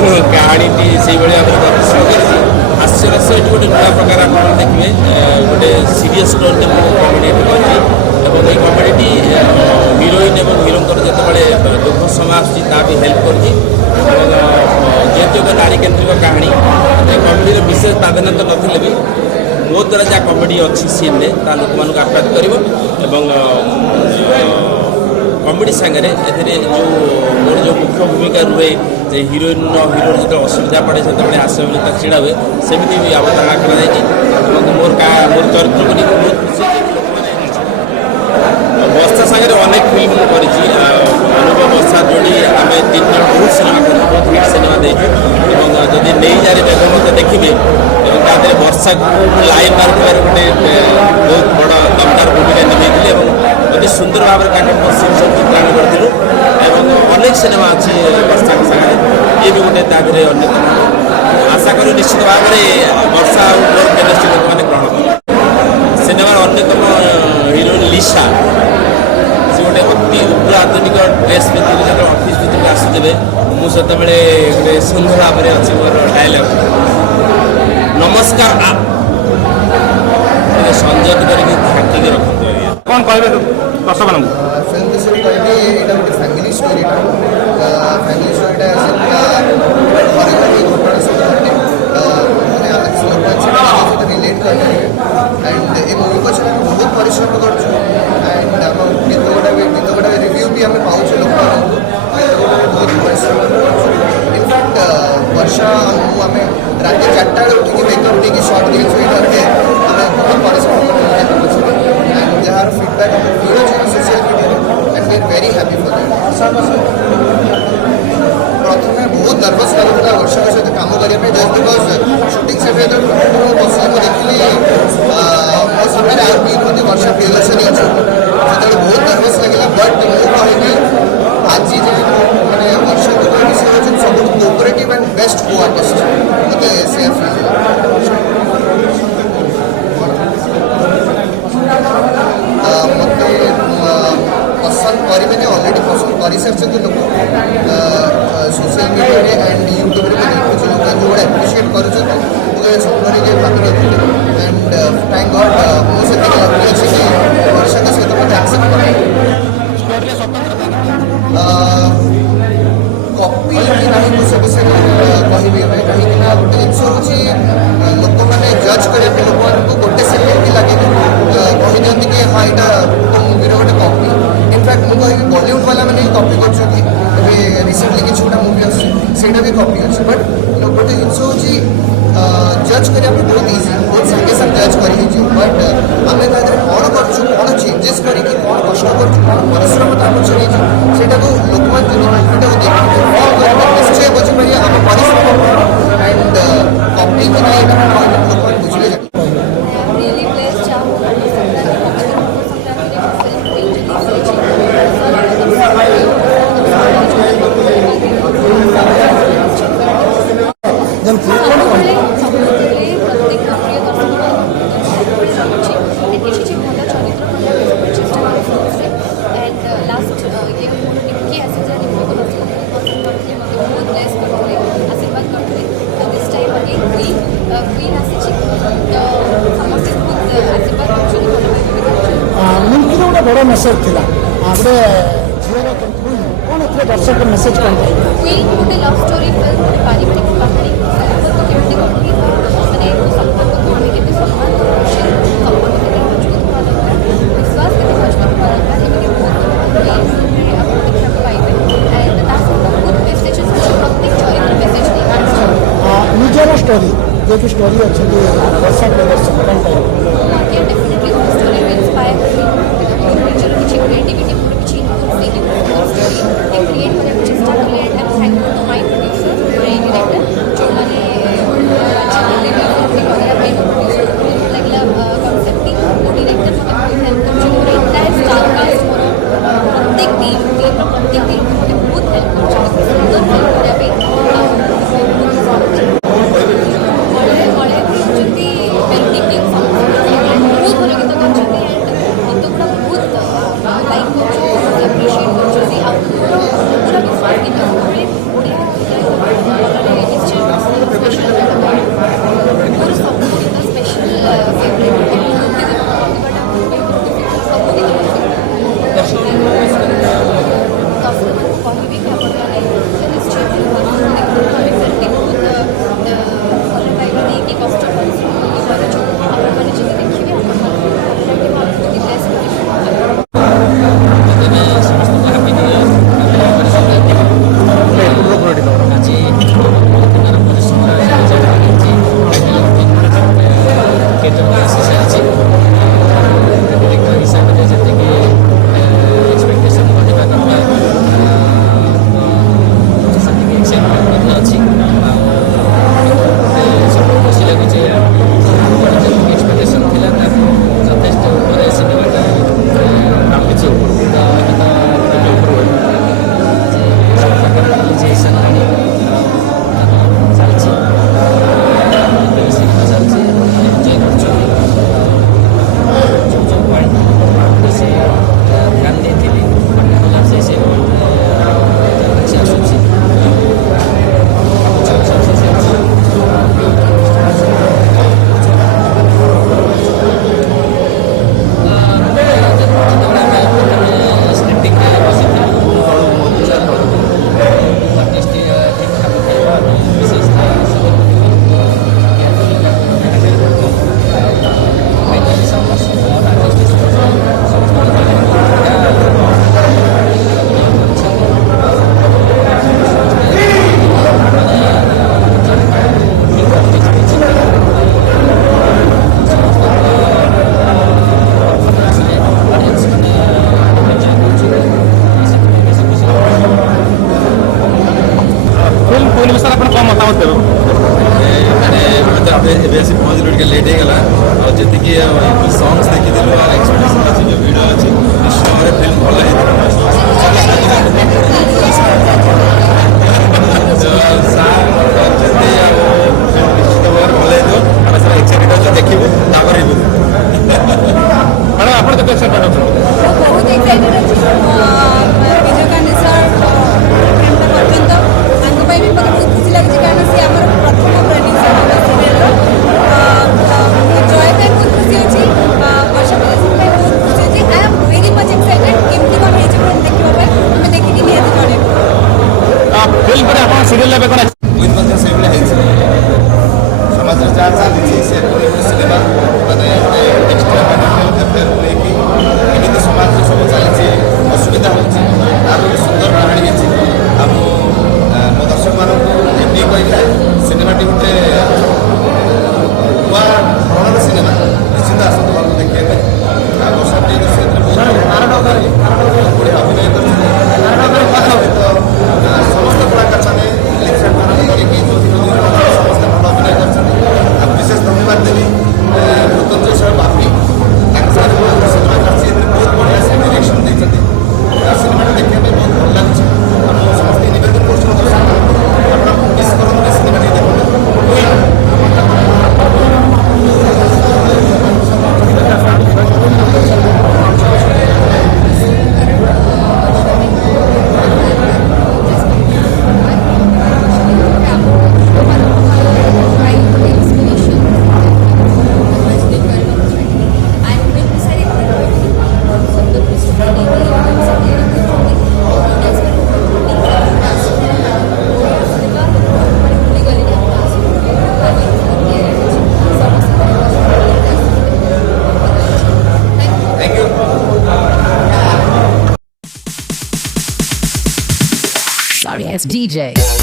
କାହାଣୀଟି ସେଇଭଳି ଭାବରେ ପ୍ରଦର୍ଶନ କରିଛି। ହାସ୍ୟରସ ଏଠି ଗୋଟେ ନୂଆ ପ୍ରକାର ଆପଣ ଦେଖିବେ, ଗୋଟେ ସିରିୟସ୍ ଟୋନ୍ରେ ମୁଁ କମେଡ଼ି ଏଠି କରିଛି ଏବଂ ଏଇ କମେଡ଼ିଟି ହିରୋଇନ୍ ଏବଂ ହିରୋଙ୍କର ଯେତେବେଳେ ଦୁଃଖ ସମୟ ଆସୁଛି ତା ବି ହେଲ୍ପ କରୁଛି ଏବଂ ଯେହେତୁ ଏକ ନାରୀ କେନ୍ଦ୍ରିକ କାହାଣୀ ଏ କମେଡ଼ିର ବିଶେଷ ପ୍ରାଧାନ୍ୟତା ନଥିଲେ ବି ମୋ ଦ୍ୱାରା ଯାହା କମେଡ଼ି ଅଛି ସିନ୍ରେ ତାହା ଲୋକମାନଙ୍କୁ ଆଟ୍ରାକ୍ଟ କରିବ ଏବଂ କମେଡ଼ି ସାଙ୍ଗରେ ଏଥିରେ ମୋର ଯେଉଁ ମୁଖ୍ୟ ଭୂମିକା ରୁହେ ଯେ ହିରୋର ଯେତେବେଳେ ଅସୁବିଧା ପଡ଼େ ସେତେବେଳେ ହାସ୍ୟ ତା ଛିଡ଼ା ହୁଏ ସେମିତି ବି ଅବତାରଣା କରାଯାଇଛି ଏବଂ ମୋର ଚରିତ୍ରକୁ ନେଇ ବହୁତ ଖୁସି ଲୋକମାନେ ବର୍ଷା ସାଙ୍ଗରେ ଅନେକ ଫିଲ୍ମ ମୁଁ କରିଛି। ଅନୁଭବ ବର୍ଷା ଯୋଡ଼ି ଆମେ 3 ଜଣ ବହୁତ ସିନେମା କରିଛୁ, ବହୁତ ହିଟ୍ ସିନେମା ଦେଇଛୁ ଏବଂ ଯଦି ନେଇଯାରେ ବେଗ ମୋତେ ଦେଖିବେ ଏବଂ ତା ଦେହରେ ବର୍ଷାକୁ ଲାଇନ୍ ମାରୁଥିବାର ଗୋଟେ ବହୁତ ବଡ଼ ଦମଦାର ଭୂମିକା ନିଭେଇଥିଲି ଏବଂ ଅତି ସୁନ୍ଦର ଭାବରେ ତାଙ୍କ ସିନ୍ ସବୁ ଚିତ୍ରାୟନ କରିଥିଲୁ ଏବଂ ଅନେକ ସିନେମା ଅଛି ବର୍ଷାଙ୍କ ସାଙ୍ଗରେ, ଇଏ ବି ଗୋଟେ ତା ଦେହରେ ଅନ୍ୟତମ। ଆଶା କରୁ ନିଶ୍ଚିତ ଭାବରେ ବର୍ଷା ଆଉ ମୋର କେମିଷ୍ଟ୍ରି ଲୋକମାନେ ଗ୍ରହଣ କରିବେ। ସିନେମାର ଅନ୍ୟତମ ହିରୋଇନ୍ ଲିସା, ସେ ଗୋଟେ ଅତି ଉଗ୍ର ଆଧୁନିକ ଡ୍ରେସ୍ ପିନ୍ଧିକି ଯେତେବେଳେ ଅଫିସ୍ ଭିତରକୁ ଆସୁଥିବେ ମୁଁ ସେତେବେଳେ ଗୋଟେ ସୁନ୍ଦର ଭାବରେ ଅଛି ମୋର ଡାଇଲଗ୍ ନମସ୍କାର ଟିକେ ସଂଯୋଗ କରିକି ଥାକିକି ରଖନ୍ତୁ। କ'ଣ କହିବେ ଦର୍ଶକମାନଙ୍କୁ? ଫିଲ୍ମ ବିଷୟରେ କହିବି, ଏଇଟା ଗୋଟେ ଫ୍ୟାମିଲି ଷ୍ଟୋରିଟା ଘରେ ଘରେ ଘଟଣା ସବୁ ଘଟେ ମାନେ ଆମେ ସହିତ ରିଲେଟ୍ କରିପାରିବେ ଆଣ୍ଡ ଏ ମୁଭି ପଛରେ ଆମେ ବହୁତ ପରିଶ୍ରମ କରୁଛୁ ଆଣ୍ଡ ଆମ ଗୀତ ଗୁଡ଼ା ରିଭ୍ୟୁ ବି ଆମେ ପାଉଛୁ ଲୋକମାନଙ୍କୁ, ଗୀତ ଗୁଡ଼ାରେ ବହୁତ ପରିଶ୍ରମ କରୁଛୁ। ଇନଫ୍ୟାକ୍ଟ ବର୍ଷା ଆମେ ରାତି 4ଟା ବେଳେ ଉଠିକି ମେକଅପ୍ ଦେଇକି ସର୍ଟ ଦେଇଛୁ ଏଇଟା ଆମେ ବହୁତ ପରିଶ୍ରମ କରୁଛୁ ଆଣ୍ଡ ଯାହାର ଫିଡ଼ବ୍ୟାକ୍ ଆମେ ମିଳୁଛି ସୋସିଆଲ ମିଡ଼ିଆରେ and we are very happy for that. प्रथमे बहुत नर्वस लगुला वर्षा सहित काम करने जस्ट बिकज शुटिंग सेट बस देखिली मो सामने आउ कि वर्षा प्रियदर्शनी अच्छे से बहुत नर्वस लगे बट मुझे कहबी आज मैंने वर्षा को कहबी से हूँ सब कोऑपरेटिव एंड बेस्ट को आर्टिस्ट मत से फील मत पसंद करेंगे अलरेडी पसंद कर सारी लोक सोशल मीडिया एंड यूट्यूब में देखुचे लोग जो एप्रिशिएट कर स्वप्न के पात्र एंड थैंक गॉड मुझे लगी अच्छे कि वर्षा का सहित मत एक्सेप्ट कर कॉपी कि ना मुझे विषय कहबी कहीं गोटे जिन हूँ लोक मैंने जज करने लोक गोटे सेकेंड भी लगे कहीदिं कि हाँ यहाँ मुवीर गोटे कॉपी इनफैक्ट मुझे कह बॉलीवुड वाला मैंने कॉपी कर रिसेंटली किसी गोटा मुवी आसा भी कॉपी अच्छे बट गोटे जिन हूँ जज करा बहुत इजी बहुत सागे साथ जज कर बट आम कौन कर चेंजेस करी कौन कष्ट कर परिश्रम छड़ी से लोक मैंने निश्चय बुझीपारे आम परिश्रम एंड कॉपी कि ना लोक बुझे बड़ा मेसेज थिला आबरे झीर कौन एथरे दर्शक मेसेज कौन क्वीन गोटे लव स्टोरी फिल्म गोटे पारिवारिक कहानी संपर्क केमती घटी माने संपर्क को आम के सम्मान संपर्क के मजबूत होना दरकार विश्वास के मजबूत होना दरकार एमती बहुत देखा पाइबे एंड दैट्स बहुत मेसेजेस प्रत्येक चरित्र मेसेज दिया निजर स्टोरी जो कि स्टोरी अच्छी वर्षा प्रदर्शन कौन पाइबे डेफिनेटली स्टोरी विल इंस्पायर निजर किसी क्रिएटिविटी पूरी किसी स्टोरी क्रिएट करने चेष्टा कले and thank you to my producer my director जो मैंने लगला कॉन्सेप्ट की डायरेक्टर मतलब हेल्प कर एंटायर स्टार कास्ट मोर प्रत्येक टीम मुझे बहुत हेल्प कर सुंदर हेल्प करने लाइक ମାର୍କେଟରେ ମୁଁ ଆସି ସାରିଛି ଡିରେକ୍ଟର ହିସାବରେ ଯେତିକି ଏକ୍ସପେକ୍ଟେସନ୍ ରହିବା କଥା ସେତିକି ଏକ୍ସାଇଟମେଣ୍ଟ ମଧ୍ୟ ଅଛି ସବୁ ଖୁସି ଲାଗୁଛି ଯେତିକି ଏକ୍ସପେକ୍ଟେସନ୍ ଥିଲା ତାକୁ ଯଥେଷ୍ଟ ଉପରେ ସିନେମାଟା ଆଉ କିଛି ଉପରକୁ ତ ଏବେ ତ ଟିକେ ଉପରକୁ ରିଲିଜେସନ୍ ଆଣି ଚାଲିଛି ସିନେମା ଚାଲିଛି ଏନ୍ଜୟ କରୁଛନ୍ତି ଯେଉଁ ପଏଣ୍ଟ ବେଶୀ ଧ୍ୟାନ ଦେଇଥିଲି ସେ କିଛି ଆସୁଛି ଯେତେବେଳେ ଆମେ ସ୍କ୍ରିପ୍ଟିଂ ବସିଥିଲୁ ଆର୍ଟିଷ୍ଟ ଠିକ୍ଠାକ୍ ଖାଇବା ବିଶେଷ ଫିଲ୍ମ ବିଷୟରେ ଆପଣ କ'ଣ ମତାମତ ଦେବେ ମାନେ ଆମେ ଏବେ ଆସି ପହଞ୍ଚିଲୁ ଟିକେ ଲେଟ୍ ହେଇଗଲା ଆଉ ଯେତିକି ସଙ୍ଗ୍ସ ଦେଖିଥିଲୁ ଆଉ ଏକ୍ସପେକ୍ଟେସନ୍ ଅଛି ଯେଉଁ ଭିଡ଼ିଓ ଅଛି ନିଶ୍ଚୟରେ ଫିଲ୍ମ ଭଲ ହେଇଥିଲା ସାର୍ କରିଛନ୍ତି ଆଉ ନିଶ୍ଚିତ ଭାବରେ ଭଲ ହେଇଥିବ ଆମେ ସାର୍ ଏକ୍ସାଇଟେଡ୍ ଅଛୁ ଦେଖିବୁ ତାପରେ ରିଭ୍ୟୁ ମ୍ୟାଡ଼ାମ୍ ଆପଣ କେତେ ଏକ୍ସାଇଟେଡ୍ ଅଛନ୍ତି ବହୁତ ଏକ୍ସାଇଟେଡ୍ ଅଛି ବିଜୟକାନ୍ତି ସାର୍ ପ୍ରେମଟା ପର୍ଯ୍ୟନ୍ତ ତାଙ୍କ ପାଇଁ ବି ମୋତେ ବହୁତ ଖୁସି ଲାଗୁଛି କାରଣ ସେ ଆମର ପ୍ରଥମ ପ୍ରଡ୍ୟୁସର ଆମ ସିରିଏଲ୍ର ଜୟ ପାଇଁ ବହୁତ ଖୁସି ଅଛି ବର୍ଷା ପ୍ରଦର୍ଶନ ପାଇଁ ବହୁତ ଖୁସି ଅଛି I am very much excited କେମିତି କ'ଣ ହେଇଯିବ ଦେଖିବା ପାଇଁ ଆମେ ଦେଖିକି ନିହାତି ଜଣେଇବୁ ଫିଲ୍ମ ପରେ ଆପଣ ସିରିଏଲ୍ ଏବେ କ'ଣ ଉଇଥ୍ ମଧ୍ୟ ସେଇଭଳିଆ ହେଇଛି ସମାଜରେ ଯାହା ଚାଲିଛି ସେ ଗୋଟେ ସିନେମା ମାନେ ଗୋଟେ ଏକ୍ସଟ୍ରା ଆଫେୟାର୍କୁ ନେଇକି ଏମିତି ସମାଜରେ ସବୁ ଚାଲିଛି ଅସୁବିଧା ହେଉଛି ତାର ଗୋଟେ ସୁନ୍ଦର କାହାଣୀ ହେଇଛି ଆଉ ମୋ ଦର୍ଶକମାନଙ୍କୁ ଏମିତି କହିଥାଏ ସିନେମାଟି ଗୋଟେ ନୂଆ ଧରଣର ସିନେମା ନିଶ୍ଚିତ ଆସନ୍ତୁ ଘରକୁ ଦେଖିବା ପାଇଁ ଆଉ ବର୍ଷାଟି ସେଥିରେ ବହୁତ ବଢ଼ିଆ ଅଭିନୟ କରିଛନ୍ତି ସମସ୍ତ କଳାକାର ମାନେ କରିକି ସମସ୍ତେ ଭଲ ଅଭିନୟ କରିଛନ୍ତି ଆଉ ବିଶେଷ ଧନ୍ୟବାଦ ଦେବି ମୃତ୍ୟୁଞ୍ଜୟ ସାହେବ ବାପି ତାଙ୍କ ସାଙ୍ଗରେ ବହୁତ ସିନେମା କରିଛି ଏଥିରେ ବହୁତ ବଢ଼ିଆ ସେ ଡିରେକ୍ସନ୍ ଦେଇଛନ୍ତି ଆଉ ସିନେମାଟା ଦେଖିବା ପାଇଁ ବହୁତ ଭଲ ଲାଗୁଛି ଆଉ ସମସ୍ତେ ନିବେଦନ କରୁଛନ୍ତି ଆପଣ ମିସ୍ କରନ୍ତୁ ସିନେମାଟି ଦେଖନ୍ତୁ Sorry ass DJ.